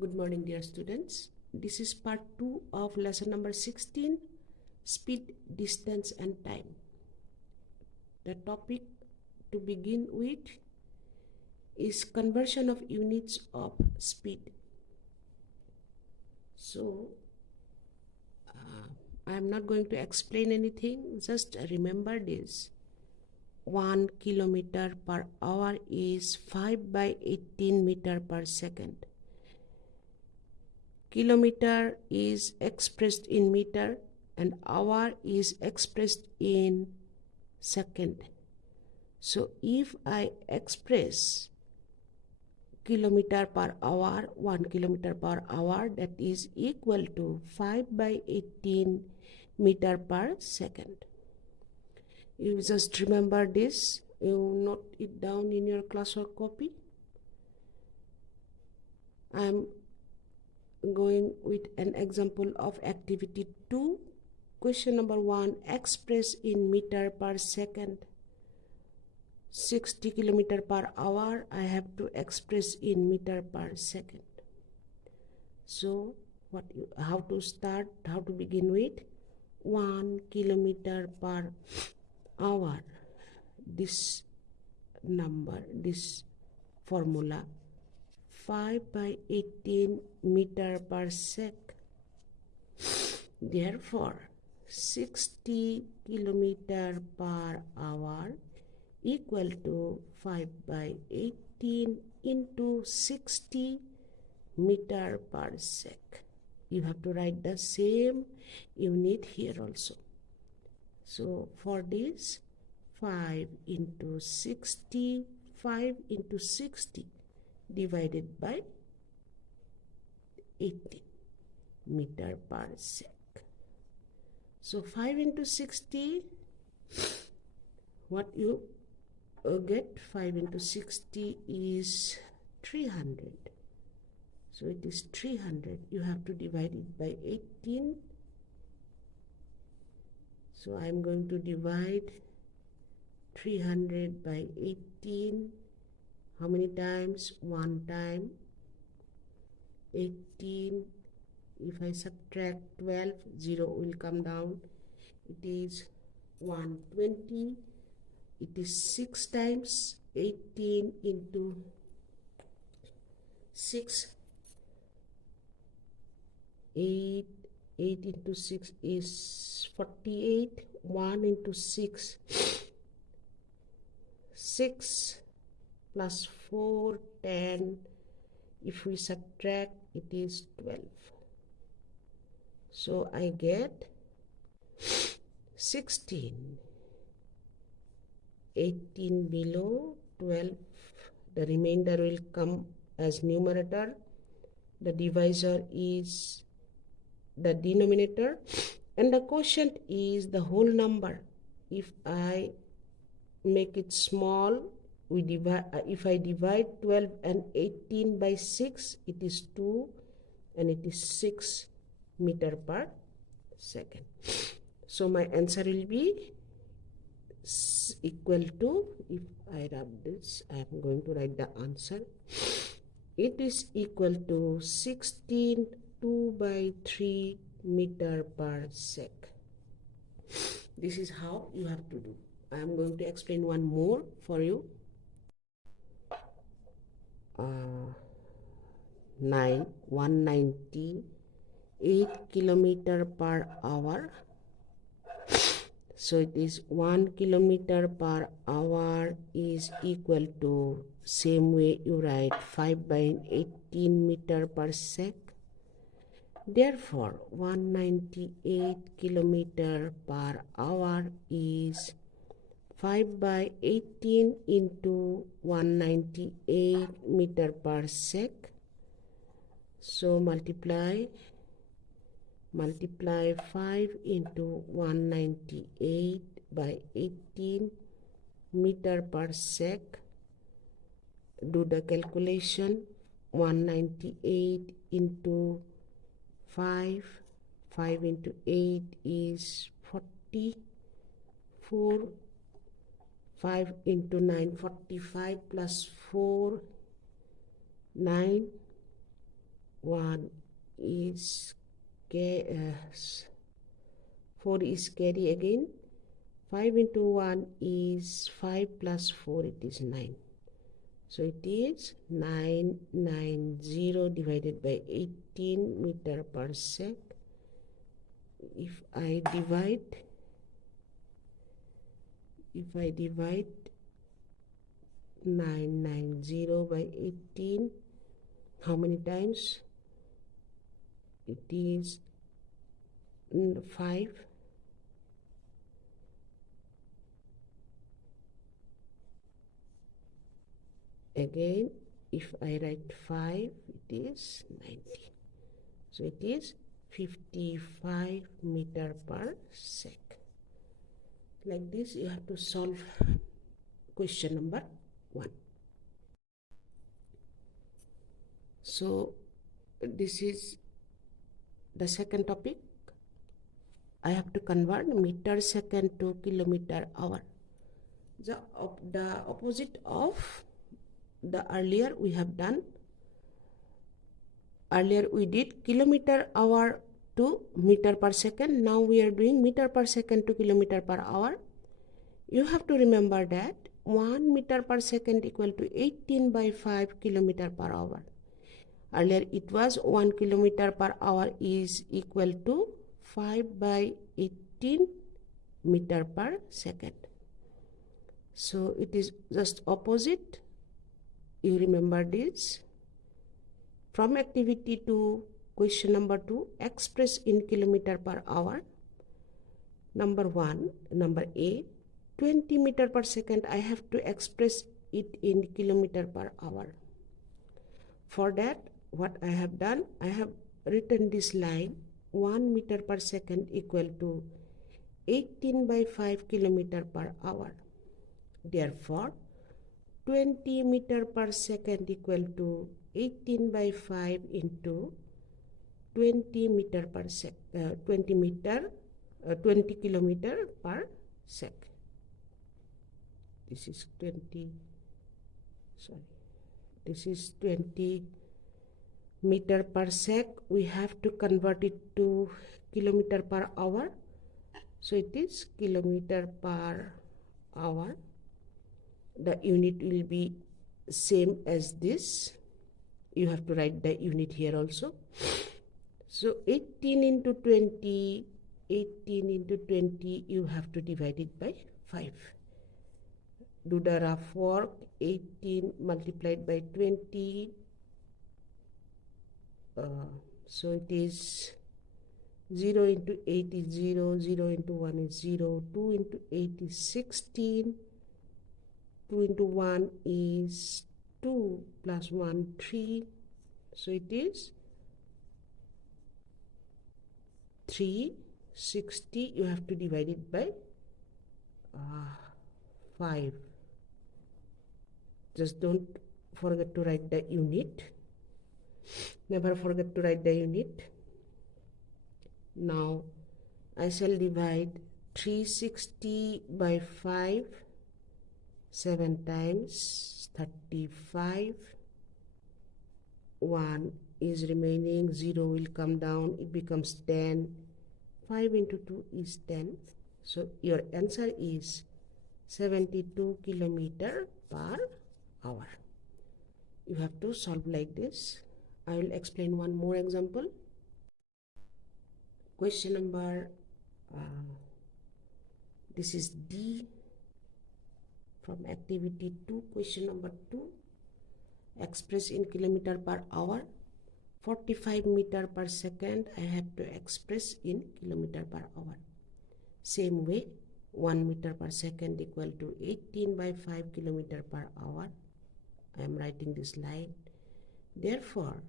Good morning, dear students. This is part 2 of lesson number 16, speed, distance and time. The topic to begin with is conversion of units of speed. So, I am not going to explain anything, just remember this. 1 kilometer per hour is 5 by 18 meter per second. Kilometer is expressed in meter and hour is expressed in second. So if I express kilometer per hour, 1 kilometer per hour, that is equal to 5 by 18 meter per second. You just remember this, you note it down in your classwork copy. I am going with an example of activity 2. Question number 1, express in meter per second. 60 kilometer per hour, I have to express in meter per second. So how to start, how to begin with? 1 kilometer per hour, this number, this formula, 5 by 18 meter per sec. Therefore, 60 kilometer per hour equal to 5 by 18 into 60 meter per sec. You have to write the same unit here also. So for this, 5 into 60, 5 into 60 divided by 18 meter per sec. So 5 into 60, what you get, 5 into 60 is 300. So it is 300. You have to divide it by 18. So I am going to divide 300 by 18. How many times? One time. 18. If I subtract 12, 0 will come down. It is 120. It is 6 times. 18 into 6. 8 into 6 is 48. 1 into 6. 6 plus 4, 10. If we subtract, it is 12. So I get 16. 18 below, 12. The remainder will come as numerator. The divisor is the denominator. And the quotient is the whole number. If I make it small, we divide. If I divide 12 and 18 by 6, it is 2 and it is 6 meter per second. So my answer will be equal to, if I rub this, I am going to write the answer. It is equal to 16 2 by 3 meter per sec. This is how you have to do. I am going to explain one more for you. 198 kilometer per hour. So it is 1 kilometer per hour is equal to, same way you write 5 by 18 meter per sec. Therefore, 198 kilometer per hour is 5 by 18 into 198 meter per sec. So multiply 5 into 198 by 18 meter per sec. Do the calculation. 198 into 5 into 8 is 44. 5 into 9, 45 plus 4, 9, is 4 is carry again. 5 into 1 is 5 plus 4, it is 9. So it is 990 divided by 18 meter per sec. If I divide 990 by 18, how many times? It is 5. Again, if I write 5, it is 90. So it is 55 meter per sec. Like this, you have to solve question number 1. So this is the second topic. I have to convert meter second to kilometer hour. The opposite of the earlier we have done. Earlier we did kilometer hour to meter per second. Now we are doing meter per second to kilometer per hour. You have to remember that 1 meter per second equal to 18 by 5 kilometer per hour. Earlier it was 1 kilometer per hour is equal to 5 by 18 meter per second. So it is just opposite. You remember this. From activity to question number 2, express in kilometer per hour. Number A, 20 meter per second, I have to express it in kilometer per hour. For that, what I have done, I have written this line, 1 meter per second equal to 18 by 5 kilometer per hour. Therefore, 20 meter per second equal to 18 by 5 into 20 meter per sec, 20 kilometer per sec. This is 20 meter per sec. We have to convert it to kilometer per hour. So it is kilometer per hour. The unit will be same as this. You have to write the unit here also. So 18 into 20, you have to divide it by 5. Do the rough work. 18 multiplied by 20. So it is 0 into 8 is 0, 0 into 1 is 0, 2 into 8 is 16, 2 into 1 is 2 plus 1, 3. So it is 360. You have to divide it by 5. Just don't forget to write the unit. Never forget to write the unit. Now I shall divide 360 by 5 7 times, 35. 1 is remaining, 0 will come down, it becomes 10. 5 into 2 is 10. So your answer is 72 kilometer per hour. You have to solve like this. I will explain one more example. Question number, this is D from activity 2, question number 2. Express in kilometer per hour. 45 meter per second, I have to express in kilometer per hour. Same way, 1 meter per second equal to 18 by 5 kilometer per hour. I am writing this line. Therefore,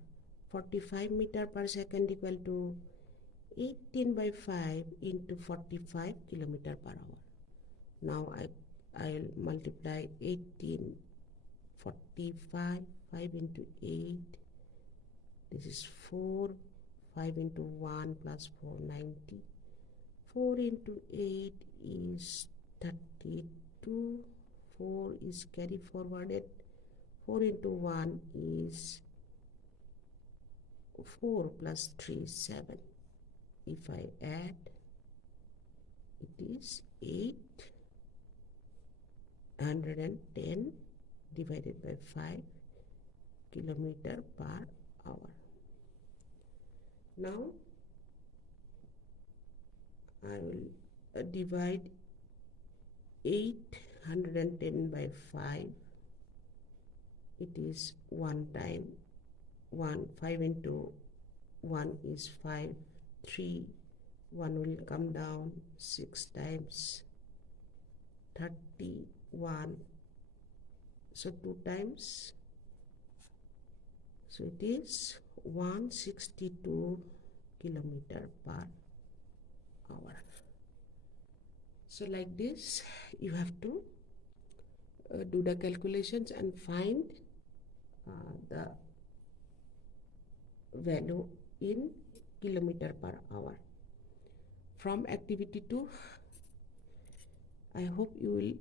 45 meter per second equal to 18 by 5 into 45 kilometer per hour. Now I'll multiply 18, 45, 5 into 8. This is 4, 5 into 1 plus 4, 90. 4 into 8 is 32. 4 is carry forwarded. 4 into 1 is 4 plus 3 is 7. If I add, it is 810 divided by 5 kilometer per hour. Now I will divide 810 by 5. It is 1 time 1. 5 into 1 is 5. 3. 1 will come down. 6 times 31. So 2 times. So it is 162 kilometer per hour. So like this you have to do the calculations and find the value in kilometer per hour. From activity 2, I hope you will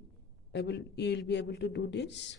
be able to do this.